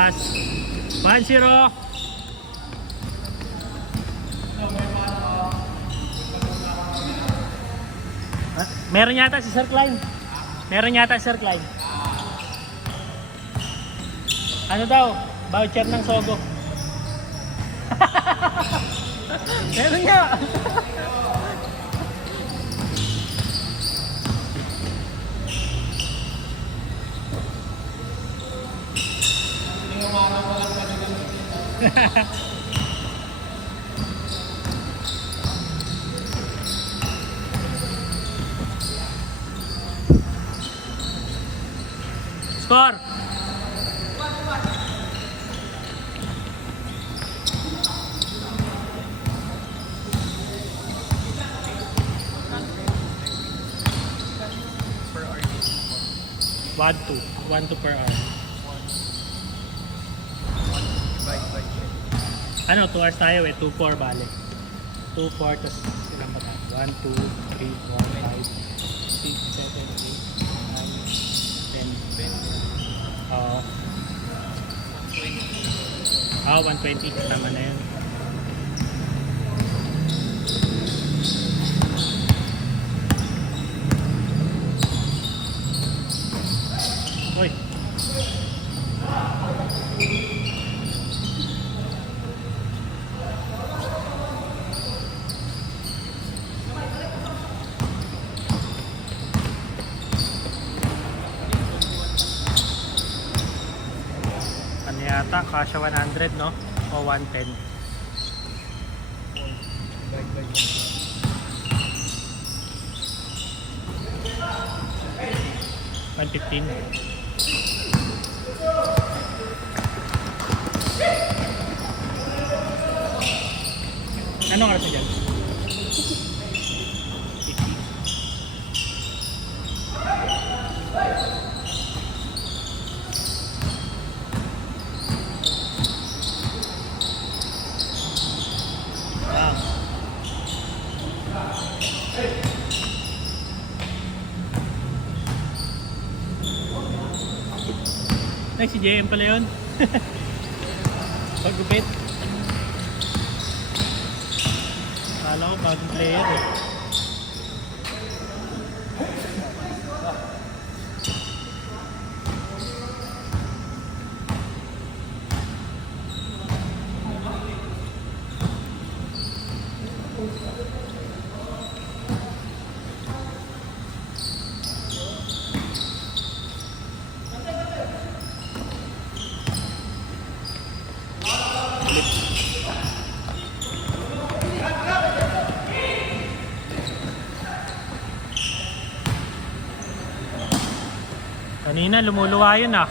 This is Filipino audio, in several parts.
Pass. 1-0. Meron yata si Sir Klein. Meron yata si Sir Klein. Ano daw? Voucher ng Sogo. Meron nga. Score. Per hour. 1-2 per hour. Divide by 10. Ano, 2 hours tayo eh. 2-4 bale. 2-4 tas ilang ba tayo? 1, 2, 3, 4, 5, 6, 7, 8, 9, 10. Oo. 120. Tama na yun. Uy. Ano yata? Kasha 100, no? O 110. Divide by 115. Anong oras na dyan? 50. Ay, si JM pala yun. Pagupit. Akala ko bagong player eh. Kanina lumuluwa yun ah.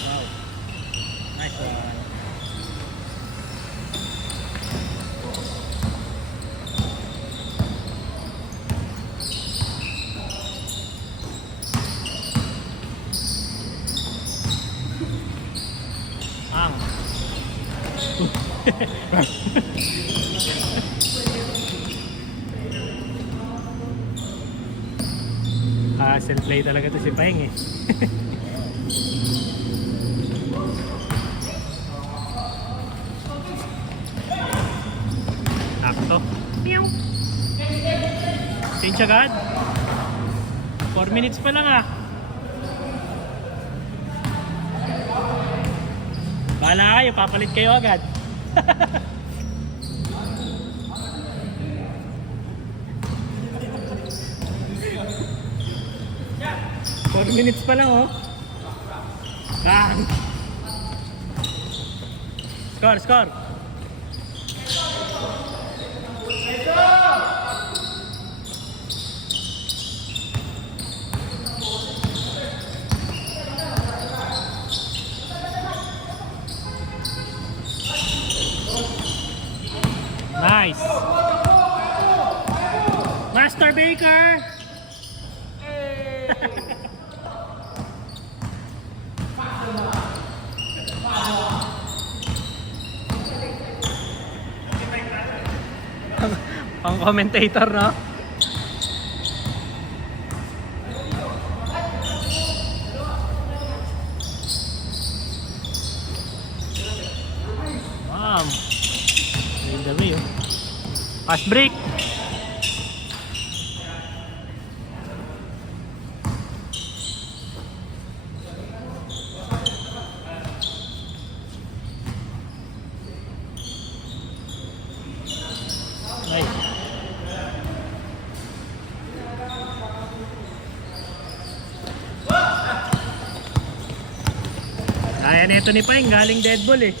Wow. Nice one. Ang. Hustle play talaga to si Paeng eh. Nakto. Meow. Change agad. 4 minutes pa lang ah. Bahala kayo, papalit kayo agad. 4 minutes pa lang oh. Bang! Score, score! Nice! Master Baker! Ang commentator, no? Bam. Ayun dami oh. Fast break. Nice. Ayan, ito ni Paing, galing dead ball eh.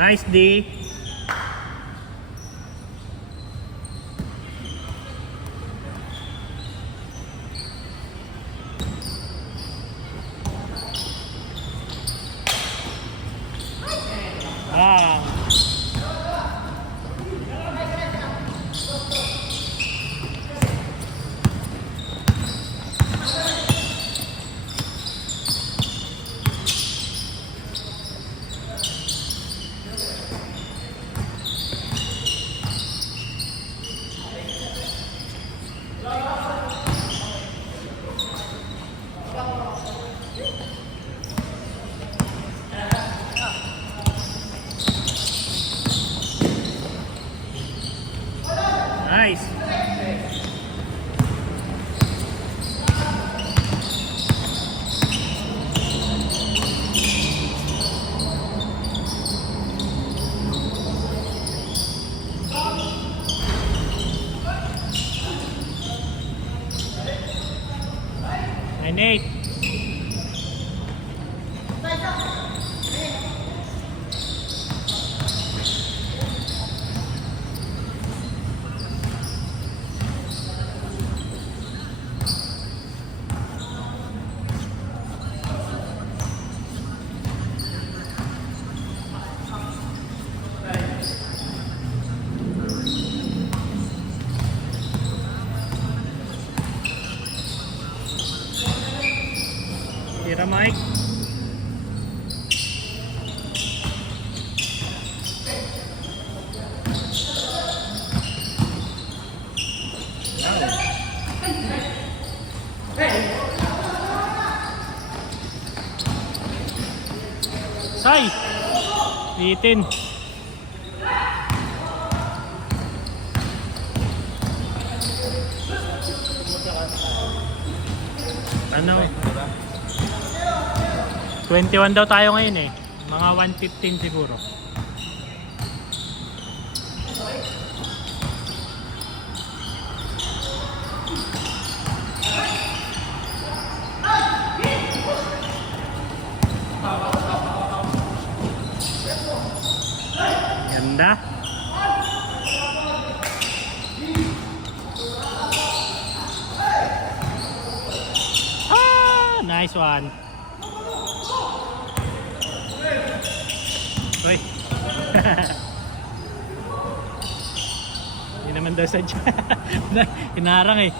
Nice D. Ah. Nice. And 8. Tira Mike. Say! Itin. Ano? 21 daw tayo ngayon eh. Mga 115 siguro. Ganda. Ah, nice one. Uy. Hindi naman daw sadya. Hinarang eh.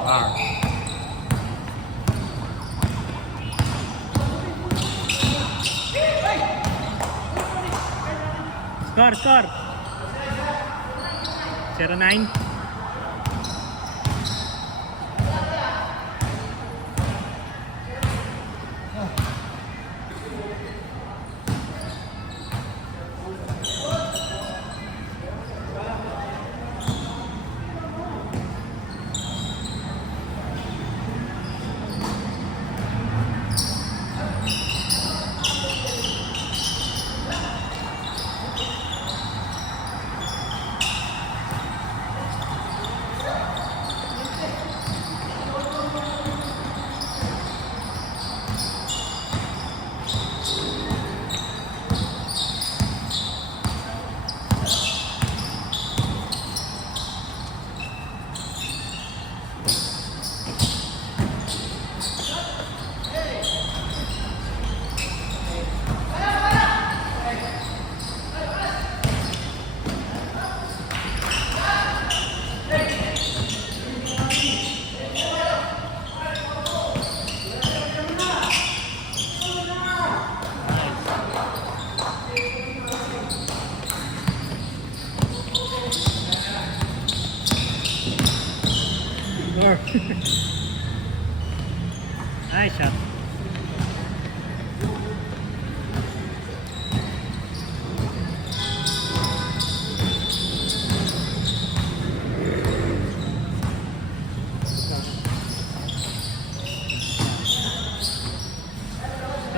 Wow. Score. 09. Nice shot.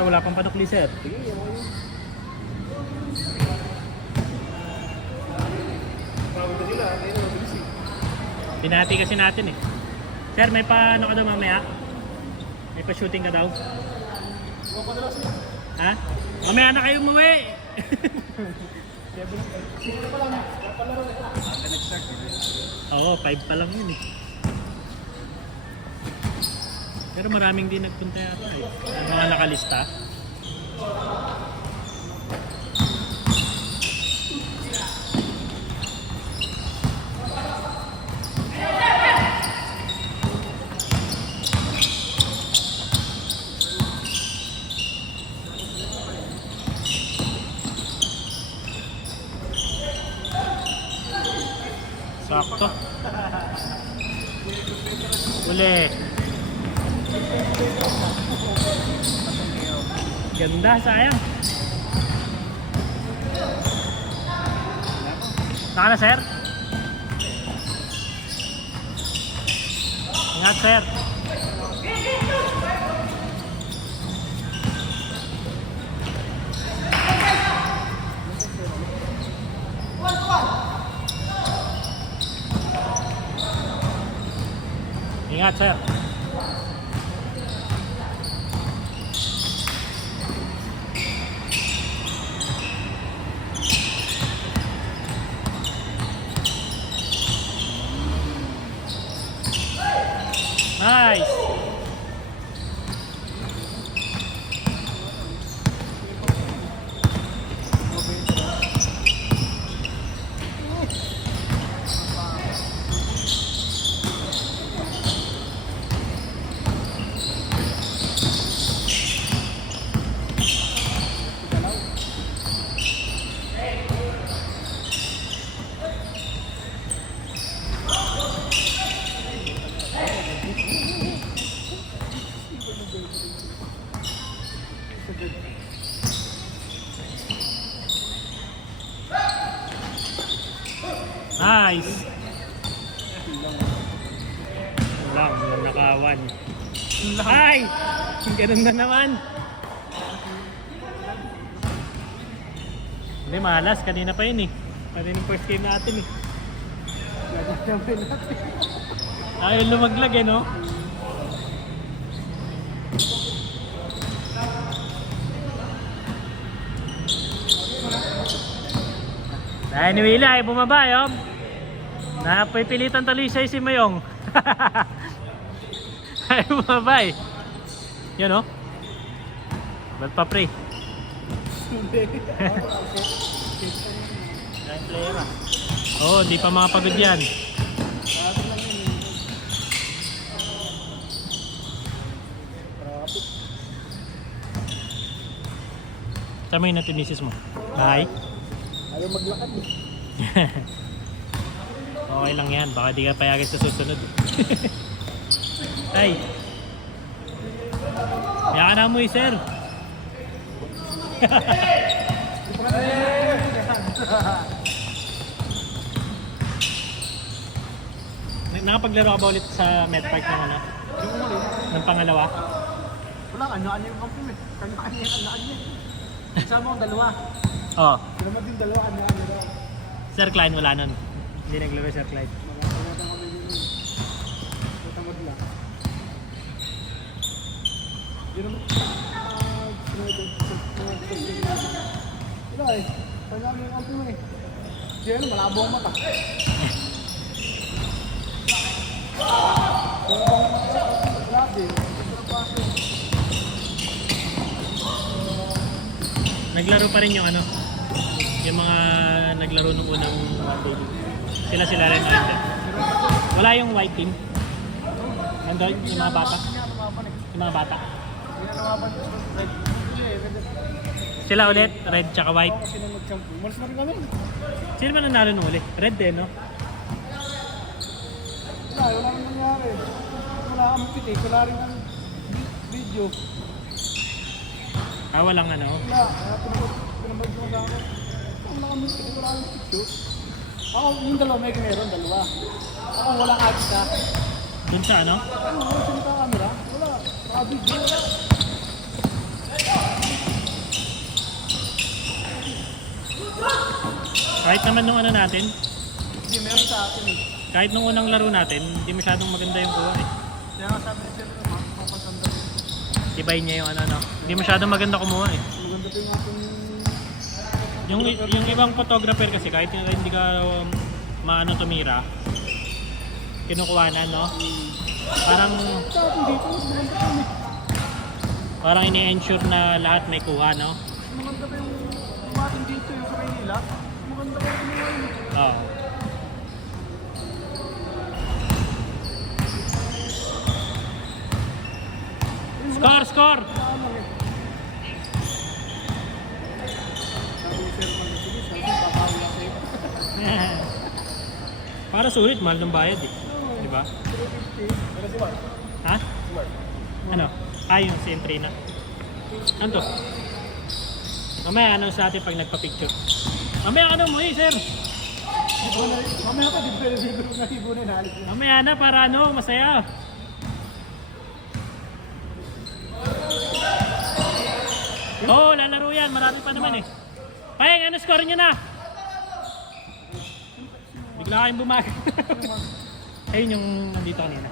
Wala pang panukli, sir. Sige, yan mo yun. Pagod na sila, ayun na mabilis eh. Binati kasi natin eh. Sir, may paano ka daw mamaya? May pa-shooting ka daw? Huwag ko na lang sila. Ha? Mamaya na kayo umuwi! Siguro pa lang, napalaro na ito. Nag-start na rin. Oo, 5 pa lang yun eh. Pero maraming din nagpunta yata eh. Ang mga nakalista. Sakto. Uli. Ganda, sayang. Saka na, sir? Ingat, sir. Ingat, sir. Nice. Nice. Walang nakawan. Ay! Ganun na naman. Hindi, malas. Kanina pa yun eh. Kanina yung first game natin eh. Ayaw lumaglag eh, no? Dahil ni Willie ay bumaba yun. Napipilitan tuloy siya si Mayong. Ay bumaba eh. Yun o. Ba't pa pre? Oo, di pa makapagod yan. Tama yung natinisis mo. Hi. Ayaw maglakad eh. Okay lang yan, baka di ka payagan sa susunod. Ay. Yakan na mo eh, sir. Nakapaglaro ka ba ulit sa Medpark ng ano? Yung uli, Ng pangalawa? wala, ano-ano yung kampo eh. Kanya-kanya yung ano-ano niya. Kasama ko dalawa. Oo. Sila naman din dalawa, ano-ano daw. Sir Klein wala nun. Hindi naglaro Sir Klein. Magkakalitan kami din yun. Tatangod lang. Yun naman. Wala eh. Kanya yung kampo eh. Diyan ano, malabo ang mata. Grabe. Naglaro pa rin yung ano, yung mga naglaro nung unang sila rin na wala yung white team. Andun, yung mga bata. Yung mga bata. Sila ulit, red tsaka white. Kasi nung nag-champion, malas na rin kami. Sino man nanalo nung uli? Red din, no? Wala nang nangyari. Wala kang pitik, wala rin ang video. video. Ah, walang ano. Wala, kaya pinabag ko sa akin. Ang nakamit ko, wala akong picture. Ako, yung dalawa, may meron, dalawa. Ako, walang agita. Dun sa ano? Ano, wala siya naka-camera? Wala, naka-video. Kahit naman nung ano natin, Hindi, meron sa akin eh. kahit nung unang laro natin, hindi masyadong maganda yung kuha eh. Kaya nga sabi ni Sir, mapapaganda. Tibay niya yung ano. Hindi masyadong maganda kumuha eh. Maganda pa yung ating... Yung ibang photographer kasi kahit hindi ka maano tumira, kinukuhanan, no? Parang Sa atin dito, mas maganda pa yun eh. parang ini-ensure na lahat may kuha, no? Maganda pa yung ating dito, yung sa Maynila. Maganda pa yung yun eh. Oo. Score, score! Ano eh. Sabi ni Sir, sige, sabi, papawi ako sa'yo. Para sulit, mahal ng bayad eh. Di ba? 350. Pero si Mark. Ha? Si Mark. Ano? Ah, yung si entry na. Ano to? Mamaya ano sa atin pag nagpa-picture. Mamaya ano mo eh, sir? Mamaya pa, di pwede na ibunin halit na. Mamaya na para ano, masaya. Oo, lalaro yan. Marami pa naman eh. Payeng, ano score nyo na? Bigla kayong bumag. Ayun yung nandito kanina.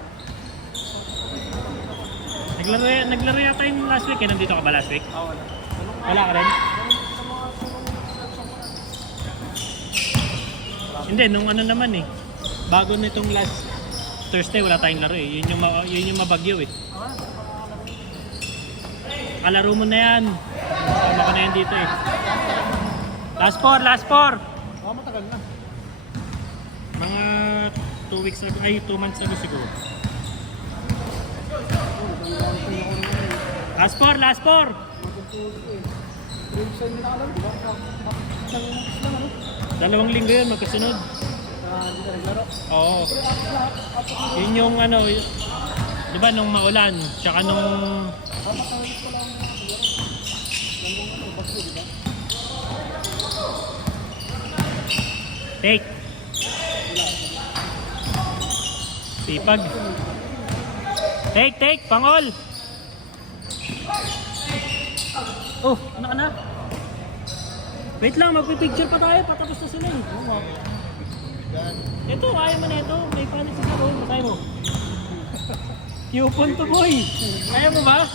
Naglaro yata yung last week eh. Nandito ka ba last week? Wala. Wala ka rin? Hindi, nung ano naman eh. Bago nitong last Thursday wala tayong laro eh. Yun yung mabagyo eh. Kalaro mo na yan. Kasama ko na yan dito eh. Last four, last four. Matagal na. Mga 2 weeks ago, ay 2 months ago siguro. Last four, last four. Yung sa'yo na alam, di ba? Isang lang ano? 2 linggo yun, magkasunod. Hindi ka naglaro. Oo. Yun yung ano, di ba nung maulan, tsaka nung... Take. Sipag. Take, pangol. Oh, ano ka na? Wait lang, magpipicture pa tayo, patapos na sila eh. Ito, ayaw mo na ito. May panik sa saro, matay mo. Coupon to boy. Ayaw mo ba?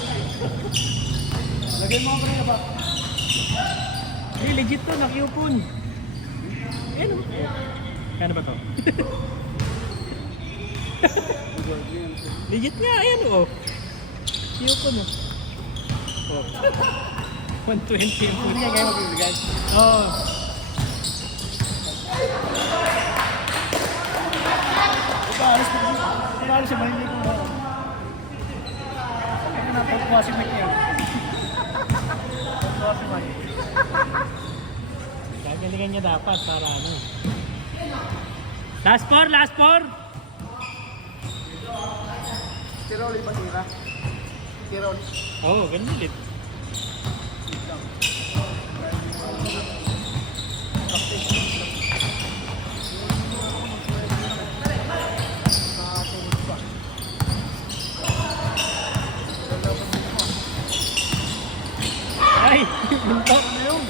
Lagay mo ako na ba? Eh, legit to, na-coupon. Eh, no? Kano ba to? Legit nga, ayan oh. Coupon oh. Oh. 120 yung Hindi nga kayo magbibigay. Oo. Alis sa mahindi ko. Ano na, pagkuha si Mike yan. Pagkuha si Mike. Gagalingan niya dapat para ano. Last four, last four. Tirol, iba tira. Tirol. Oo, ganun ulit. Ay, buntok na yun.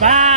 Bye!